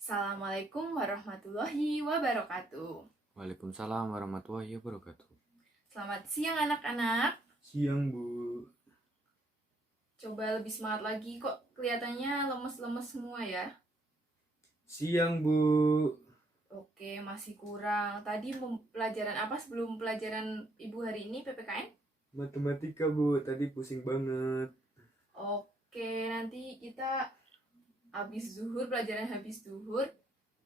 Assalamualaikum warahmatullahi wabarakatuh. Waalaikumsalam warahmatullahi wabarakatuh. Selamat siang anak-anak. Siang, Bu. Coba lebih semangat lagi, kok kelihatannya lemes-lemes semua ya. Siang, Bu. Oke, masih kurang. Tadi pelajaran apa sebelum pelajaran Ibu hari ini PPKN? Matematika, Bu. Tadi pusing banget. Oke, nanti kita pelajaran habis zuhur.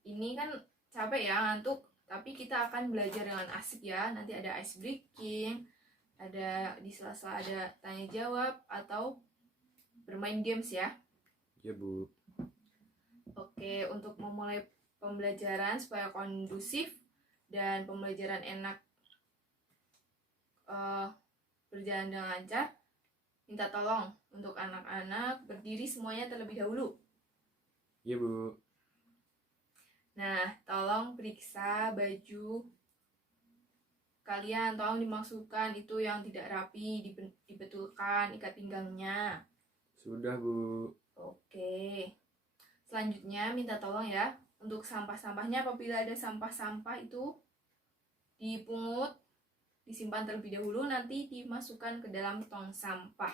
Ini kan capek ya, ngantuk. Tapi kita akan belajar dengan asik ya. Nanti ada ice breaking, ada di sela-sela ada tanya jawab atau bermain games ya. Ya, Bu. Oke, untuk memulai pembelajaran supaya kondusif dan pembelajaran enak berjalan dengan lancar, minta tolong untuk anak-anak berdiri semuanya terlebih dahulu. Ya, Bu. Nah, tolong periksa baju kalian, tolong dimasukkan itu yang tidak rapi, dibetulkan ikat pinggangnya. Sudah, Bu. Oke. Selanjutnya minta tolong ya untuk sampah-sampahnya, apabila ada sampah-sampah itu dipungut, disimpan terlebih dahulu, nanti dimasukkan ke dalam tong sampah.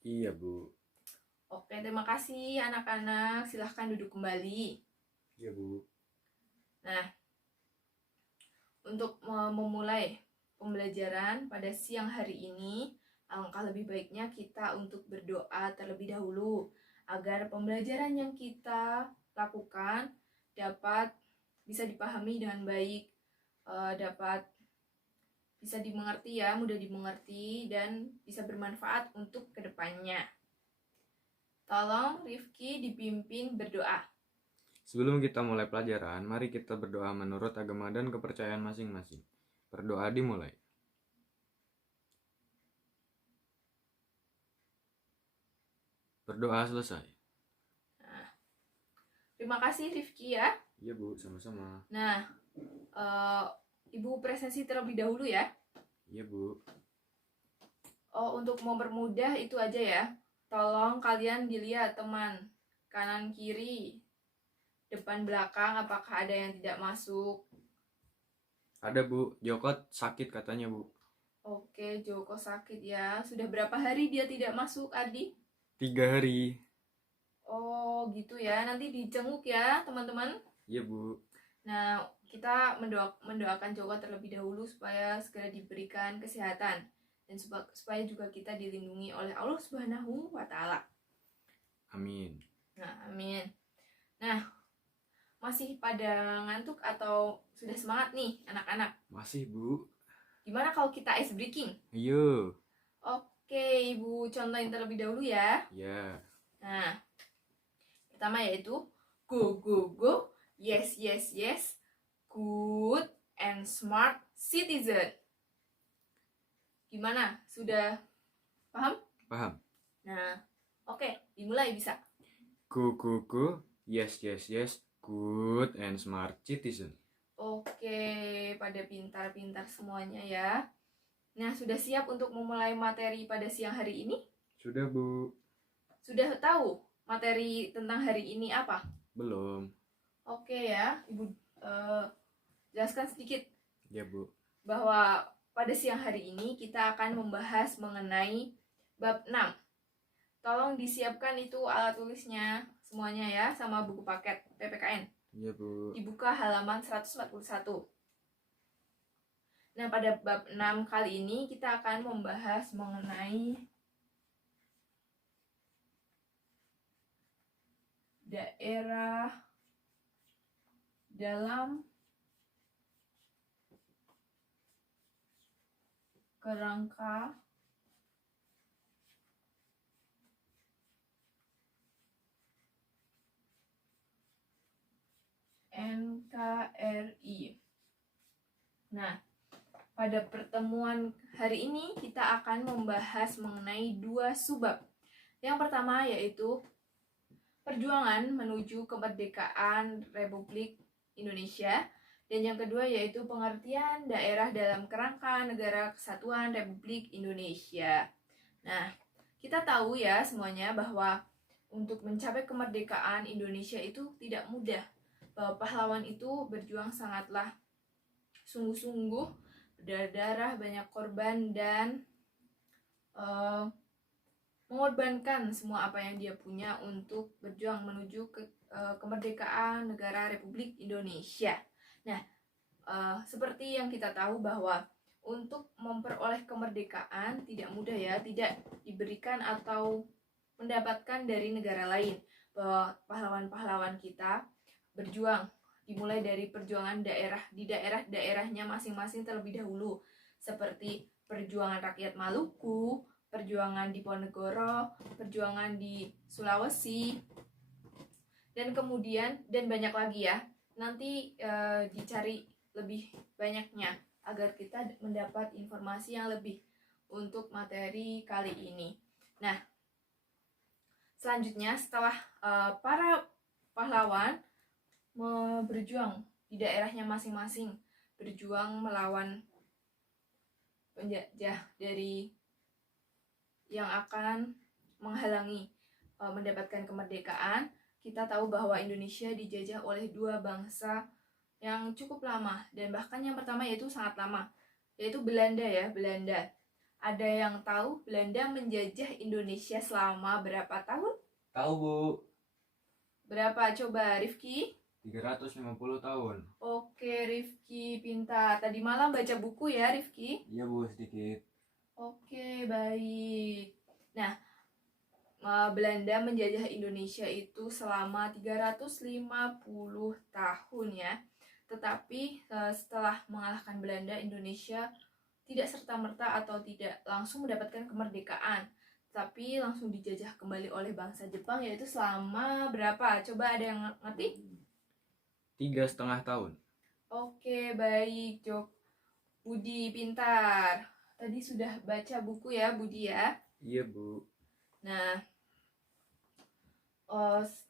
Iya, Bu. Oke, terima kasih anak-anak. Silahkan duduk kembali. Ya, Bu. Nah, untuk memulai pembelajaran pada siang hari ini, alangkah lebih baiknya kita untuk berdoa terlebih dahulu agar pembelajaran yang kita lakukan dapat bisa dipahami dengan baik, dapat bisa dimengerti ya, mudah dimengerti dan bisa bermanfaat untuk kedepannya. Tolong Rifki dipimpin berdoa. Sebelum kita mulai pelajaran, mari kita berdoa menurut agama dan kepercayaan masing-masing. Berdoa dimulai. Berdoa selesai. Nah, terima kasih Rifki ya. Iya, Bu, sama-sama. Nah, Ibu presensi terlebih dahulu ya. Iya, Bu. Oh, untuk mempermudah itu aja ya. Tolong kalian dilihat teman, kanan kiri, depan belakang, apakah ada yang tidak masuk. Ada, Bu. Joko sakit katanya, Bu. Oke, Joko sakit ya. Sudah berapa hari dia tidak masuk, Adi? 3 hari. Oh, gitu ya. Nanti dijenguk ya, teman-teman. Iya, Bu. Nah, kita mendoakan Joko terlebih dahulu supaya segera diberikan kesehatan dan supaya juga kita dilindungi oleh Allah Subhanahu wa Ta'ala. Amin. Nah, amin. Nah, masih pada ngantuk atau sudah semangat nih anak-anak? Masih, Bu. Gimana kalau kita ice breaking? Ayo. Oke, Ibu contohin terlebih dahulu ya. Ya. Nah, pertama yaitu go go go, yes yes yes, good and smart citizen. Gimana? Sudah paham? Paham. Nah, oke, dimulai bisa. Go, go, go. Yes, yes, yes. Good and smart citizen. Oke, pada pintar-pintar semuanya ya. Nah, sudah siap untuk memulai materi pada siang hari ini? Sudah, Bu. Sudah tahu materi tentang hari ini apa? Belum. Oke ya, Ibu jelaskan sedikit. Ya, Bu. Bahwa pada siang hari ini kita akan membahas mengenai bab 6. Tolong disiapkan itu alat tulisnya semuanya ya, sama buku paket PPKN. Iya, Bu. Dibuka halaman 141. Nah, pada bab 6 kali ini kita akan membahas mengenai daerah dalam kerangka NKRI. Nah, pada pertemuan hari ini kita akan membahas mengenai 2 subbab. Yang pertama yaitu perjuangan menuju kemerdekaan Republik Indonesia, dan yang kedua yaitu pengertian daerah dalam kerangka Negara Kesatuan Republik Indonesia. Nah, kita tahu ya semuanya bahwa untuk mencapai kemerdekaan Indonesia itu tidak mudah. bahwa pahlawan itu berjuang sangatlah sungguh-sungguh, berdarah-darah, banyak korban, dan mengorbankan semua apa yang dia punya untuk berjuang menuju ke kemerdekaan negara Republik Indonesia. Nah, seperti yang kita tahu bahwa untuk memperoleh kemerdekaan tidak mudah ya, tidak diberikan atau mendapatkan dari negara lain. Bahwa pahlawan-pahlawan kita berjuang dimulai dari perjuangan di daerah-daerahnya masing-masing terlebih dahulu, seperti perjuangan rakyat Maluku, perjuangan di Ponegoro, perjuangan di Sulawesi, dan kemudian dan banyak lagi ya. Nanti dicari lebih banyaknya agar kita mendapat informasi yang lebih untuk materi kali ini. Nah, selanjutnya setelah para pahlawan berjuang di daerahnya masing-masing, berjuang melawan penjajah dari yang akan menghalangi mendapatkan kemerdekaan, kita tahu bahwa Indonesia dijajah oleh dua bangsa yang cukup lama, dan bahkan yang pertama yaitu sangat lama, yaitu Belanda ya, Belanda. Ada yang tahu Belanda menjajah Indonesia selama berapa tahun? Tahu, Bu. Berapa coba, Rifki? 350 tahun. Oke, Rifki pintar. Tadi malam baca buku ya, Rifki? Iya, Bu, sedikit. Oke, baik. Nah, Belanda menjajah Indonesia itu selama 350 tahun ya. Tetapi setelah mengalahkan Belanda, Indonesia tidak serta-merta atau tidak langsung mendapatkan kemerdekaan, tapi langsung dijajah kembali oleh bangsa Jepang, yaitu selama berapa? Coba ada yang ngerti? 3,5 tahun. Oke, baik, Jok. Budi pintar. Tadi sudah baca buku ya, Budi ya? Iya, Bu. Nah,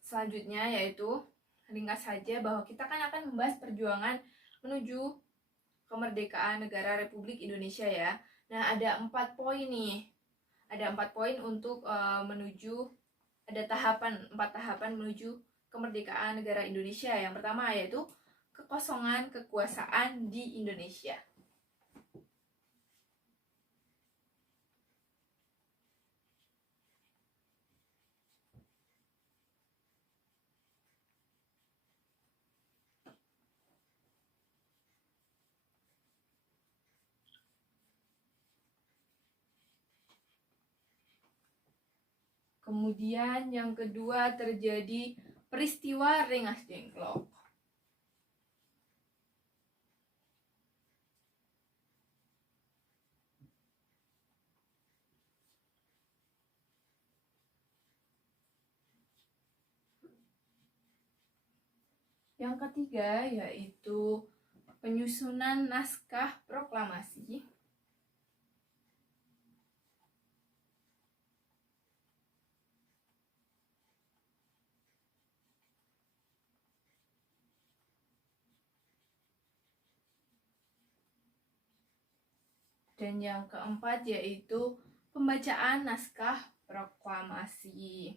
selanjutnya yaitu ringkas saja bahwa kita kan akan membahas perjuangan menuju kemerdekaan negara Republik Indonesia ya. Nah, ada 4 poin nih. Ada 4 poin untuk menuju, ada 4 tahapan menuju kemerdekaan negara Indonesia. Yang pertama yaitu kekosongan kekuasaan di Indonesia. Kemudian yang kedua terjadi peristiwa Rengas Dengklok. Yang ketiga yaitu penyusunan naskah proklamasi. Dan yang keempat yaitu pembacaan naskah proklamasi.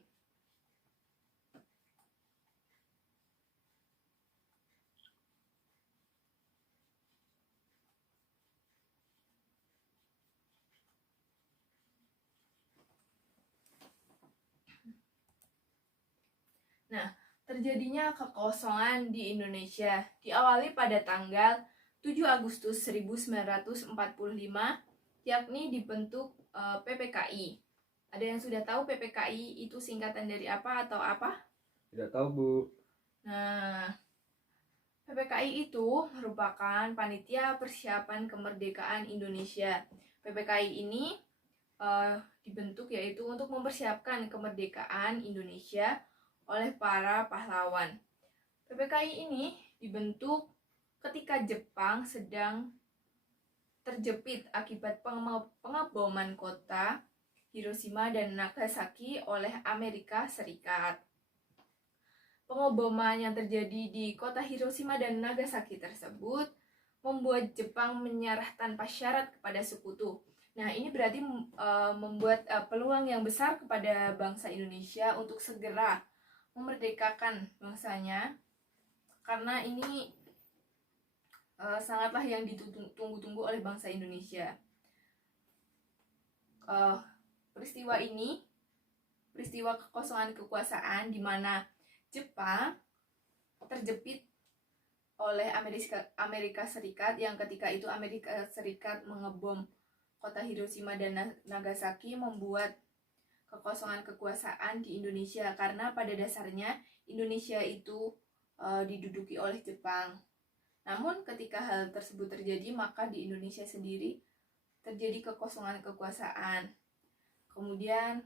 Nah, terjadinya kekosongan di Indonesia diawali pada tanggal 7 Agustus 1945, yakni dibentuk PPKI. Ada yang sudah tahu PPKI itu singkatan dari apa atau apa? Tidak tahu, Bu. Nah, PPKI itu merupakan Panitia Persiapan Kemerdekaan Indonesia. PPKI ini dibentuk yaitu untuk mempersiapkan kemerdekaan Indonesia oleh para pahlawan. PPKI ini dibentuk ketika Jepang sedang terjepit akibat pengeboman kota Hiroshima dan Nagasaki oleh Amerika Serikat. Pengeboman yang terjadi di kota Hiroshima dan Nagasaki tersebut membuat Jepang menyerah tanpa syarat kepada sekutu. Nah, ini berarti membuat peluang yang besar kepada bangsa Indonesia untuk segera memerdekakan bangsanya karena ini sangatlah yang ditunggu-tunggu oleh bangsa Indonesia. Peristiwa ini, peristiwa kekosongan kekuasaan di mana Jepang terjepit oleh Amerika Serikat, yang ketika itu Amerika Serikat mengebom kota Hiroshima dan Nagasaki, membuat kekosongan kekuasaan di Indonesia, karena pada dasarnya Indonesia itu diduduki oleh Jepang. Namun ketika hal tersebut terjadi, maka di Indonesia sendiri terjadi kekosongan kekuasaan. Kemudian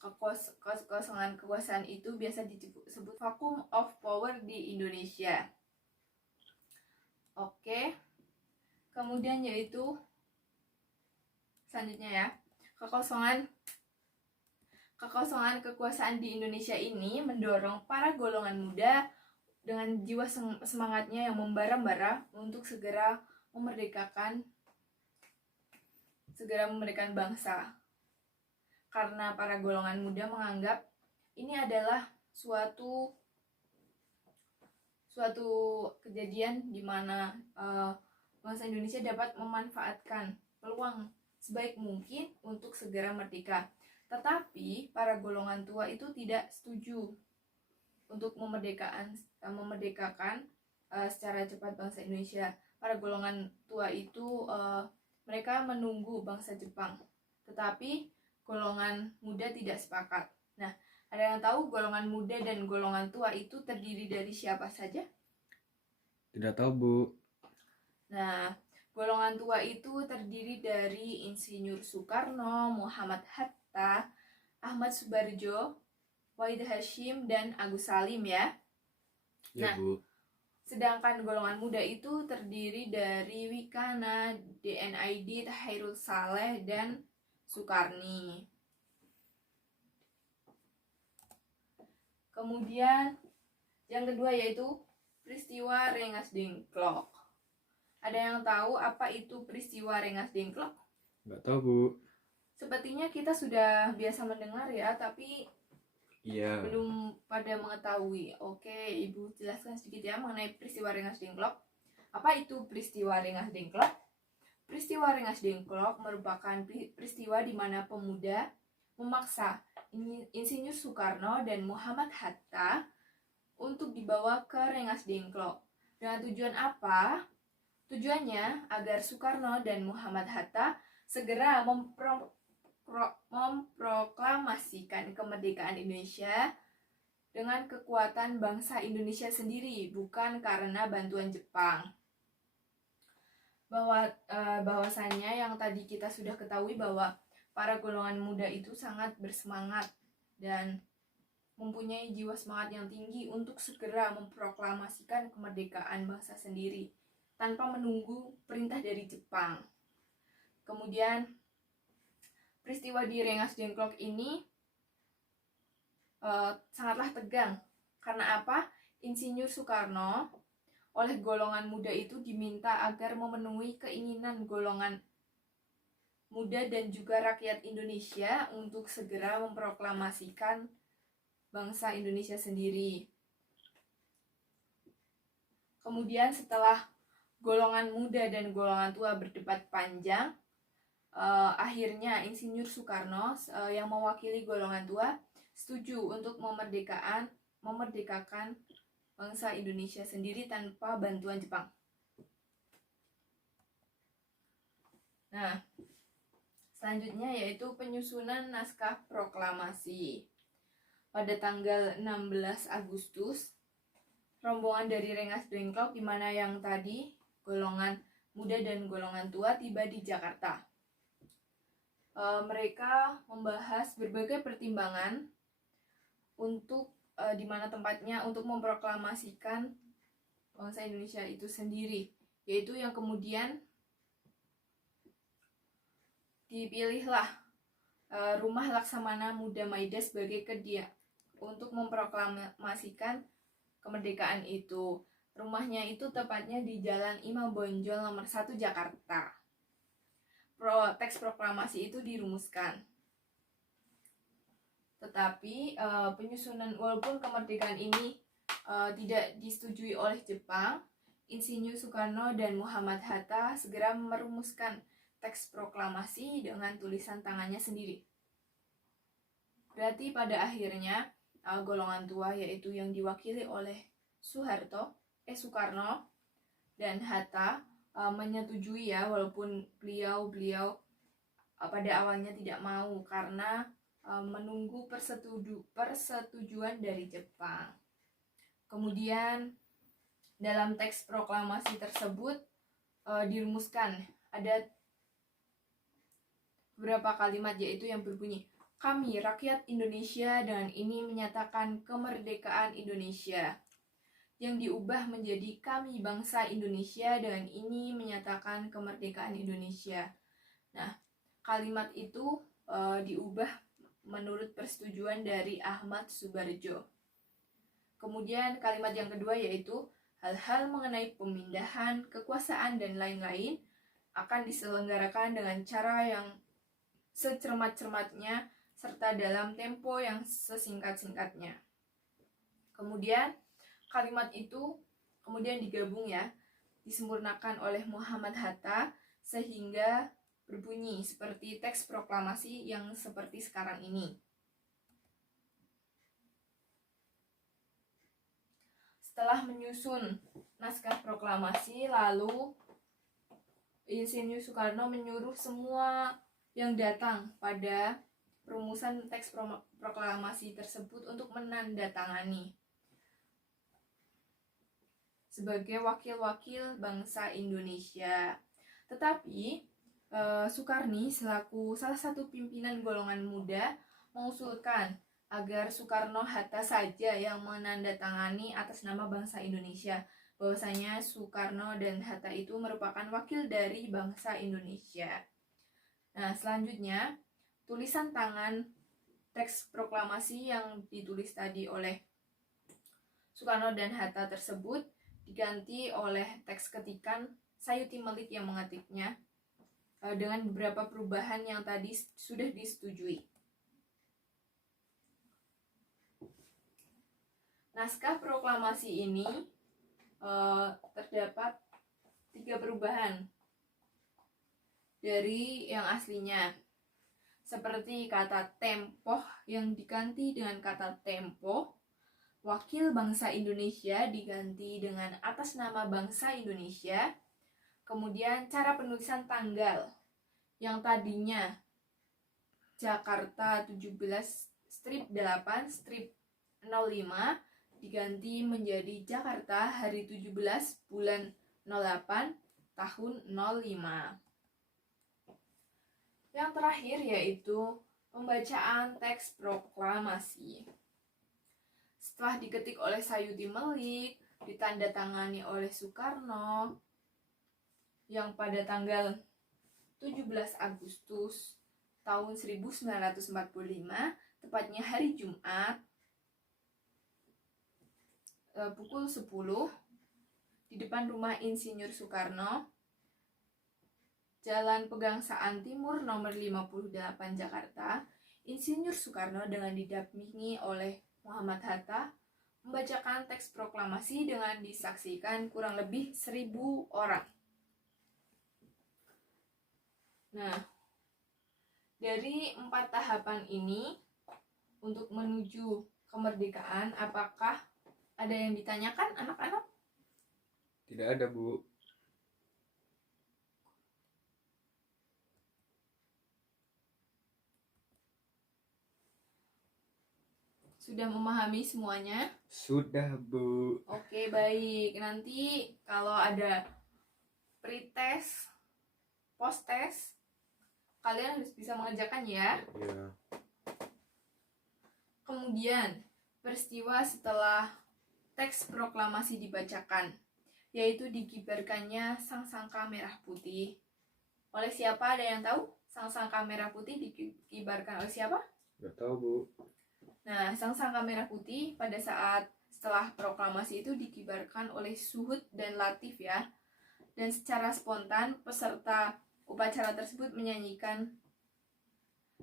kekosongan kekuasaan itu biasa disebut vacuum of power di Indonesia. Oke. Kemudian yaitu selanjutnya ya, kekosongan kekuasaan di Indonesia ini mendorong para golongan muda dengan jiwa semangatnya yang membara-bara untuk segera memerdekakan bangsa. Karena para golongan muda menganggap ini adalah suatu kejadian di mana bangsa Indonesia dapat memanfaatkan peluang sebaik mungkin untuk segera merdeka. Tetapi para golongan tua itu tidak setuju untuk memerdekakan secara cepat bangsa Indonesia. Para golongan tua itu mereka menunggu bangsa Jepang, tetapi golongan muda tidak sepakat. Nah, ada yang tahu golongan muda dan golongan tua itu terdiri dari siapa saja? Tidak tahu, Bu. Nah, golongan tua itu terdiri dari Insinyur Soekarno, Muhammad Hatta, Ahmad Subarjo, Wahid Hasyim, dan Agus Salim ya. Ya, Nah, Bu. sedangkan golongan muda itu terdiri dari Wikana, DNID, Tahirul Saleh, dan Soekarni. Kemudian yang kedua yaitu peristiwa Rengas Dengklok. Ada yang tahu apa itu peristiwa Rengas Dengklok? Nggak tahu, Bu. Sepertinya kita sudah biasa mendengar ya, tapi Iya. belum pada mengetahui. Oke, Ibu jelaskan sedikit ya mengenai peristiwa Rengas Dengklok. Apa itu peristiwa Rengas Dengklok? Peristiwa Rengas Dengklok merupakan peristiwa di mana pemuda memaksa Insinyur Soekarno dan Muhammad Hatta untuk dibawa ke Rengas Dengklok. Dengan tujuan apa? Tujuannya agar Soekarno dan Muhammad Hatta segera memproklamasikan kemerdekaan Indonesia dengan kekuatan bangsa Indonesia sendiri, bukan karena bantuan Jepang. Bahwasannya yang tadi kita sudah ketahui bahwa para golongan muda itu sangat bersemangat dan mempunyai jiwa semangat yang tinggi untuk segera memproklamasikan kemerdekaan bangsa sendiri tanpa menunggu perintah dari Jepang. Kemudian peristiwa di Rengas Dengklok ini sangatlah tegang. Karena apa? Insinyur Soekarno oleh golongan muda itu diminta agar memenuhi keinginan golongan muda dan juga rakyat Indonesia untuk segera memproklamasikan bangsa Indonesia sendiri. Kemudian setelah golongan muda dan golongan tua berdebat panjang, akhirnya Insinyur Soekarno yang mewakili golongan tua setuju untuk memerdekakan bangsa Indonesia sendiri tanpa bantuan Jepang. Nah, selanjutnya yaitu penyusunan naskah proklamasi. Pada tanggal 16 Agustus, rombongan dari Rengas Dengklok, di mana yang tadi golongan muda dan golongan tua, tiba di Jakarta. Mereka membahas berbagai pertimbangan untuk di mana tempatnya untuk memproklamasikan bangsa Indonesia itu sendiri, yaitu yang kemudian dipilihlah Rumah Laksamana Muda Maida sebagai kediaman untuk memproklamasikan kemerdekaan itu. Rumahnya itu tepatnya di Jalan Imam Bonjol nomor 1 Jakarta. Teks proklamasi itu dirumuskan. Tetapi penyusunan, walaupun kemerdekaan ini tidak disetujui oleh Jepang, Insinyur Soekarno dan Muhammad Hatta segera merumuskan teks proklamasi dengan tulisan tangannya sendiri. Berarti pada akhirnya golongan tua, yaitu yang diwakili oleh Soekarno dan Hatta, menyetujui ya, walaupun beliau pada awalnya tidak mau karena menunggu persetujuan dari Jepang. Kemudian dalam teks proklamasi tersebut dirumuskan ada beberapa kalimat, yaitu yang berbunyi, "Kami rakyat Indonesia dengan ini menyatakan kemerdekaan Indonesia." Yang diubah menjadi "Kami bangsa Indonesia dengan ini menyatakan kemerdekaan Indonesia." Nah, kalimat itu diubah menurut persetujuan dari Ahmad Subarjo. Kemudian kalimat yang kedua yaitu hal-hal mengenai pemindahan kekuasaan dan lain-lain akan diselenggarakan dengan cara yang secermat-cermatnya serta dalam tempo yang sesingkat-singkatnya. Kemudian kalimat itu kemudian digabung ya, disempurnakan oleh Muhammad Hatta sehingga berbunyi seperti teks proklamasi yang seperti sekarang ini. Setelah menyusun naskah proklamasi, lalu Insinyur Soekarno menyuruh semua yang datang pada perumusan teks proklamasi tersebut untuk menandatangani sebagai wakil-wakil bangsa Indonesia. Tetapi Soekarni selaku salah satu pimpinan golongan muda mengusulkan agar Soekarno-Hatta saja yang menandatangani atas nama bangsa Indonesia, bahwasanya Soekarno dan Hatta itu merupakan wakil dari bangsa Indonesia. Nah, selanjutnya tulisan tangan teks proklamasi yang ditulis tadi oleh Soekarno dan Hatta tersebut diganti oleh teks ketikan Sayuti Melik yang mengetiknya dengan beberapa perubahan yang tadi sudah disetujui. Naskah proklamasi ini terdapat 3 perubahan dari yang aslinya, seperti kata tempoh yang diganti dengan kata tempo, wakil bangsa Indonesia diganti dengan atas nama bangsa Indonesia. Kemudian cara penulisan tanggal yang tadinya Jakarta 17/8/05 diganti menjadi Jakarta hari 17 bulan 08 tahun 05. Yang terakhir yaitu pembacaan teks proklamasi. Setelah diketik oleh Sayuti Melik, ditandatangani oleh Soekarno yang pada tanggal 17 Agustus tahun 1945, tepatnya hari Jumat, pukul 10 di depan rumah Insinyur Soekarno, Jalan Pegangsaan Timur nomor 58 Jakarta. Insinyur Soekarno dengan didampingi oleh Muhammad Hatta membacakan teks proklamasi dengan disaksikan kurang lebih 1.000 orang. Nah, dari 4 tahapan ini untuk menuju kemerdekaan, apakah ada yang ditanyakan anak-anak? Tidak ada, Bu. Sudah memahami semuanya? Sudah, Bu. Oke, baik. Nanti kalau ada pretest, post-test, kalian harus bisa mengerjakan ya. Ya. Kemudian, peristiwa setelah teks proklamasi dibacakan, yaitu dikibarkannya sangsaka merah putih. Oleh siapa, ada yang tahu? Sangsaka merah putih dikibarkan oleh siapa? Gak tahu, Bu. Nah, sangsaka merah putih pada saat setelah proklamasi itu dikibarkan oleh Suhud dan Latif ya. Dan secara spontan peserta upacara tersebut menyanyikan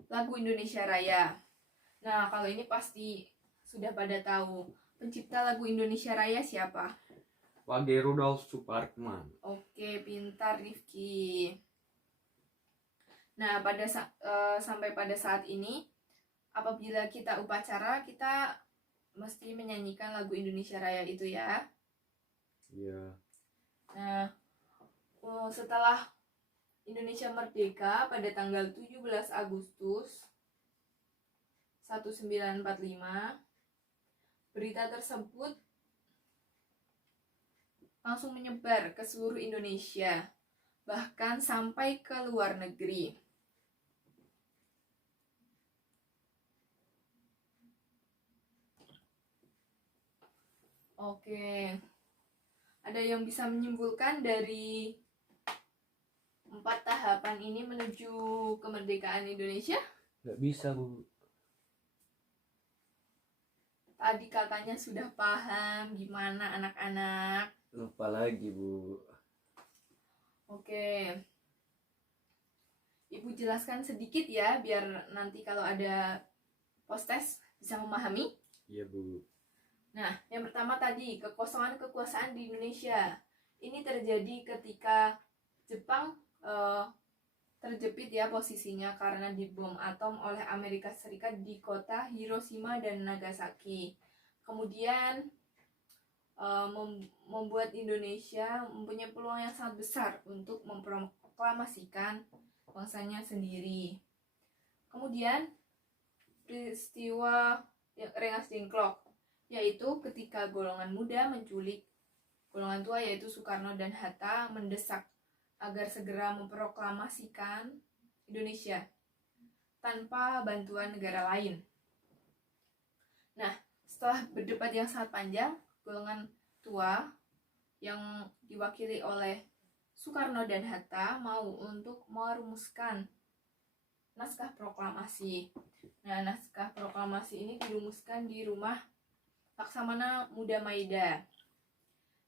lagu Indonesia Raya. Nah, kalau ini pasti sudah pada tahu pencipta lagu Indonesia Raya siapa? Wage Rudolf Supratman. Oke, pintar Rifki. Nah, sampai pada saat ini, apabila kita upacara, kita mesti menyanyikan lagu Indonesia Raya itu ya. Iya. Nah, setelah Indonesia merdeka pada tanggal 17 Agustus 1945, berita tersebut langsung menyebar ke seluruh Indonesia, bahkan sampai ke luar negeri. Oke, ada yang bisa menyimpulkan dari 4 tahapan ini menuju kemerdekaan Indonesia? Nggak bisa, Bu. Tadi kakaknya sudah paham, gimana anak-anak? Lupa lagi, Bu. Oke, Ibu jelaskan sedikit ya, biar nanti kalau ada post-test bisa memahami. Iya, Bu. Nah, yang pertama tadi, kekosongan kekuasaan di Indonesia. Ini terjadi ketika Jepang terjepit ya posisinya karena dibom atom oleh Amerika Serikat di kota Hiroshima dan Nagasaki. Kemudian membuat Indonesia mempunyai peluang yang sangat besar untuk memproklamasikan bangsanya sendiri. Kemudian peristiwa Rengas Dengklok, yaitu ketika golongan muda menculik golongan tua yaitu Soekarno dan Hatta, mendesak agar segera memproklamasikan Indonesia tanpa bantuan negara lain. Nah, setelah berdebat yang sangat panjang, golongan tua yang diwakili oleh Soekarno dan Hatta mau untuk merumuskan naskah proklamasi. Nah, naskah proklamasi ini dirumuskan di rumah Laksamana Muda Maida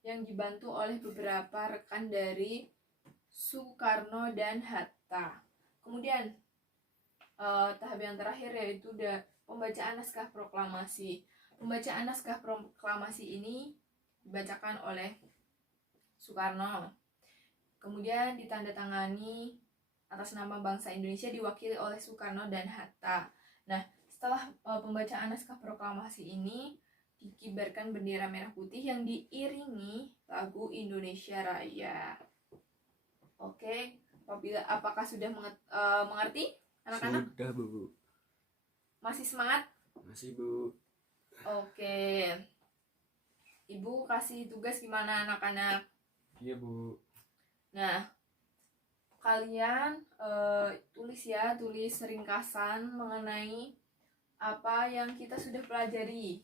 yang dibantu oleh beberapa rekan dari Soekarno dan Hatta. Kemudian tahap yang terakhir yaitu pembacaan naskah proklamasi. Pembacaan naskah proklamasi ini dibacakan oleh Soekarno. Kemudian ditandatangani atas nama bangsa Indonesia diwakili oleh Soekarno dan Hatta. Nah, setelah pembacaan naskah proklamasi ini dikibarkan bendera merah putih yang diiringi lagu Indonesia Raya. Oke, apakah sudah mengerti anak-anak? Sudah, Bu. Masih semangat? Masih, Bu. Oke. Ibu kasih tugas gimana anak-anak? Iya, Bu. Nah, kalian tulis ringkasan mengenai apa yang kita sudah pelajari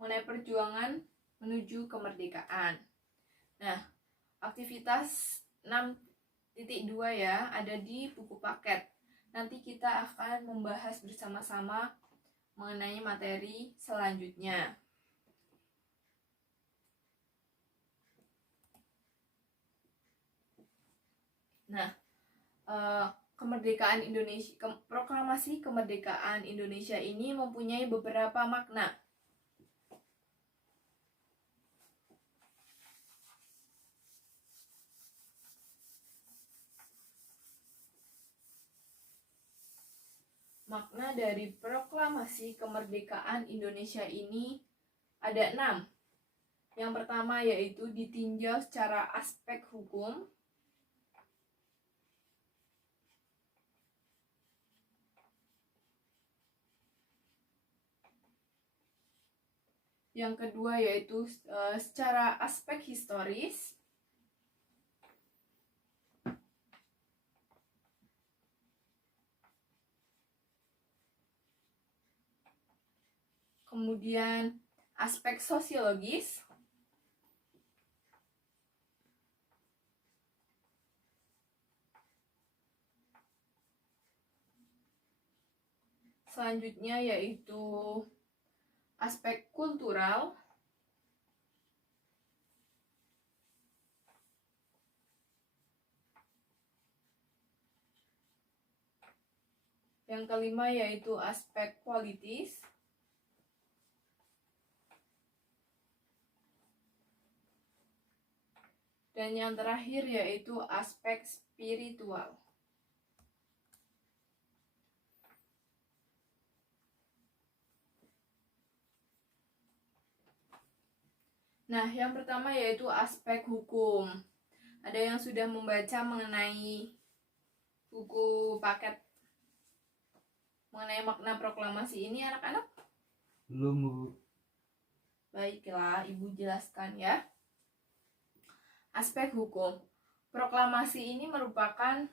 mengenai perjuangan menuju kemerdekaan. Nah, aktivitas 6.2 ya, ada di buku paket. Nanti kita akan membahas bersama-sama mengenai materi selanjutnya. Nah, kemerdekaan Indonesia, proklamasi kemerdekaan Indonesia ini mempunyai beberapa makna. Makna dari proklamasi kemerdekaan Indonesia ini ada 6. Yang pertama yaitu ditinjau secara aspek hukum. Yang kedua yaitu secara aspek historis. Kemudian aspek sosiologis. Selanjutnya yaitu aspek kultural. Yang kelima yaitu aspek politis. Dan yang terakhir yaitu aspek spiritual. Nah, yang pertama yaitu aspek hukum. Ada yang sudah membaca mengenai buku paket mengenai makna proklamasi ini, anak-anak? Belum, Bu. Baiklah, Ibu jelaskan ya. Aspek hukum. Proklamasi ini merupakan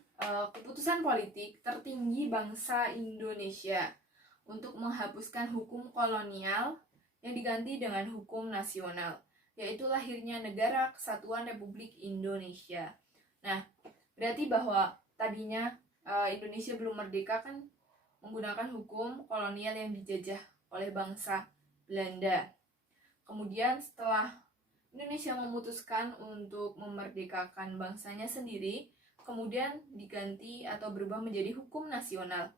keputusan politik tertinggi bangsa Indonesia untuk menghapuskan hukum kolonial yang diganti dengan hukum nasional, yaitu lahirnya Negara Kesatuan Republik Indonesia. Nah, berarti bahwa tadinya Indonesia belum merdeka kan menggunakan hukum kolonial yang dijajah oleh bangsa Belanda. Kemudian setelah Indonesia memutuskan untuk memerdekakan bangsanya sendiri, kemudian diganti atau berubah menjadi hukum nasional,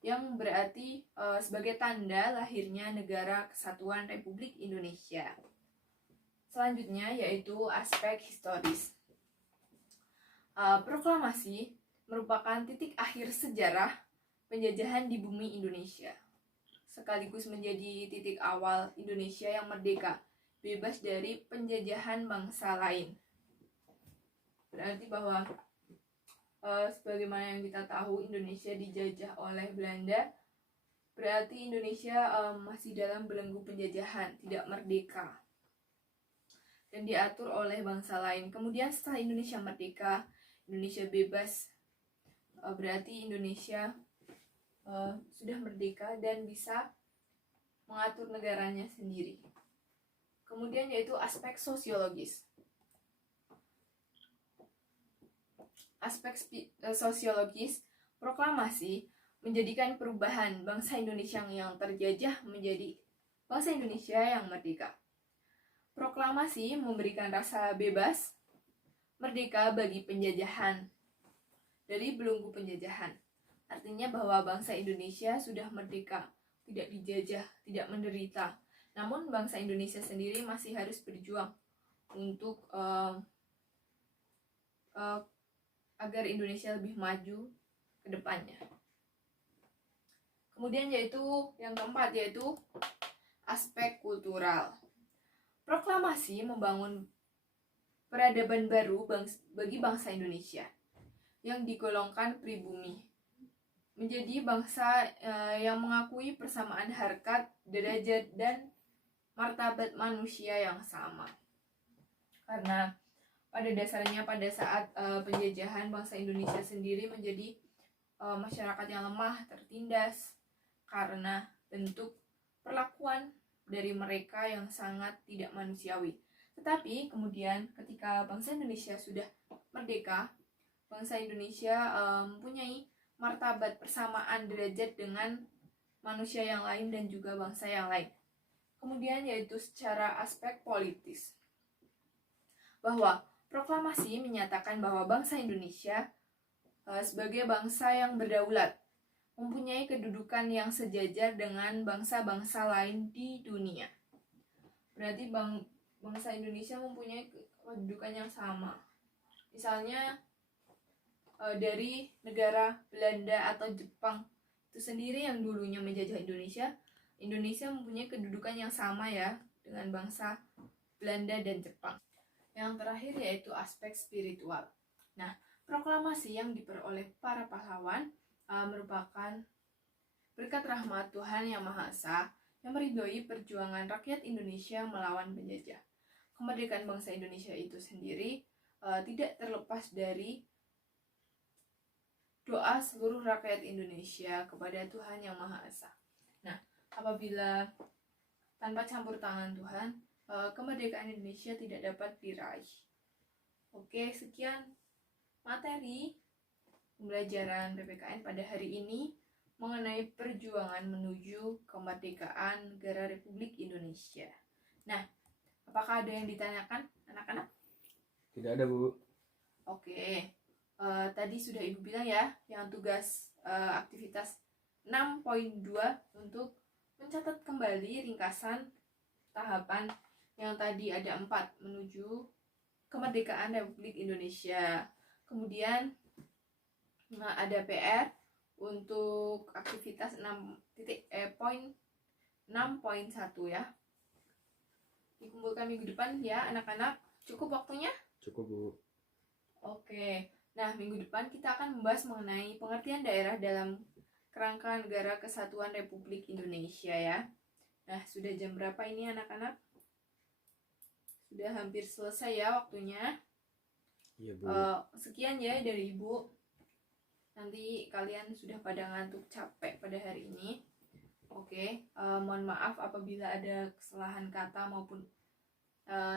yang berarti sebagai tanda lahirnya Negara Kesatuan Republik Indonesia. Selanjutnya yaitu aspek historis. Proklamasi merupakan titik akhir sejarah penjajahan di bumi Indonesia, sekaligus menjadi titik awal Indonesia yang merdeka, bebas dari penjajahan bangsa lain. Berarti bahwa sebagaimana yang kita tahu Indonesia dijajah oleh Belanda, berarti Indonesia masih dalam belenggu penjajahan, tidak merdeka dan diatur oleh bangsa lain. Kemudian setelah Indonesia merdeka, Indonesia bebas, berarti Indonesia sudah merdeka dan bisa mengatur negaranya sendiri. Kemudian yaitu aspek sosiologis. Aspek sosiologis, proklamasi menjadikan perubahan bangsa Indonesia yang terjajah menjadi bangsa Indonesia yang merdeka. Proklamasi memberikan rasa bebas, merdeka bagi penjajahan, dari belenggu penjajahan. Artinya bahwa bangsa Indonesia sudah merdeka, tidak dijajah, tidak menderita. Namun bangsa Indonesia sendiri masih harus berjuang untuk agar Indonesia lebih maju ke depannya. Kemudian yaitu yang keempat yaitu aspek kultural. Proklamasi membangun peradaban baru bagi bangsa Indonesia yang digolongkan pribumi, menjadi bangsa yang mengakui persamaan harkat, derajat, dan martabat manusia yang sama. Karena pada dasarnya pada saat penjajahan, bangsa Indonesia sendiri menjadi masyarakat yang lemah, tertindas karena bentuk perlakuan dari mereka yang sangat tidak manusiawi. Tetapi kemudian ketika bangsa Indonesia sudah merdeka, bangsa Indonesia mempunyai martabat persamaan derajat dengan manusia yang lain dan juga bangsa yang lain. Kemudian yaitu secara aspek politis, bahwa proklamasi menyatakan bahwa bangsa Indonesia sebagai bangsa yang berdaulat, mempunyai kedudukan yang sejajar dengan bangsa-bangsa lain di dunia. Berarti bangsa Indonesia mempunyai kedudukan yang sama. Misalnya dari negara Belanda atau Jepang itu sendiri yang dulunya menjajah Indonesia, Indonesia mempunyai kedudukan yang sama ya dengan bangsa Belanda dan Jepang. Yang terakhir yaitu aspek spiritual. Nah, proklamasi yang diperoleh para pahlawan merupakan berkat rahmat Tuhan Yang Maha Esa yang meridhoi perjuangan rakyat Indonesia melawan penjajah. Kemerdekaan bangsa Indonesia itu sendiri tidak terlepas dari doa seluruh rakyat Indonesia kepada Tuhan Yang Maha Esa. Nah, apabila tanpa campur tangan Tuhan, kemerdekaan Indonesia tidak dapat diraih. Oke, sekian materi pembelajaran PPKN pada hari ini mengenai perjuangan menuju kemerdekaan negara Republik Indonesia. Nah, apakah ada yang ditanyakan anak-anak? Tidak ada, Bu. Oke, tadi sudah Ibu bilang ya, yang tugas aktivitas 6.2 untuk mencatat kembali ringkasan tahapan yang tadi ada 4 menuju kemerdekaan Republik Indonesia. Kemudian ada PR untuk aktivitas 6.1 ya. Dikumpulkan minggu depan ya anak-anak. Cukup waktunya? Cukup, Bu. Oke. Nah, minggu depan kita akan membahas mengenai pengertian daerah dalam kerangka Negara Kesatuan Republik Indonesia ya. Nah, sudah jam berapa ini anak-anak? Sudah hampir selesai ya waktunya. Iya, Bu. Sekian ya dari Ibu. Nanti kalian sudah pada ngantuk capek pada hari ini. Oke, mohon maaf apabila ada kesalahan kata maupun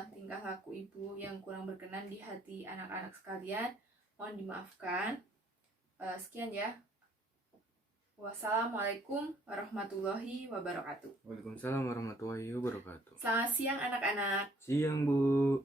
tingkah laku Ibu yang kurang berkenan di hati anak-anak sekalian. Mohon dimaafkan. Sekian ya. Wassalamualaikum warahmatullahi wabarakatuh. Waalaikumsalam warahmatullahi wabarakatuh. Selamat siang anak-anak. Siang, Bu.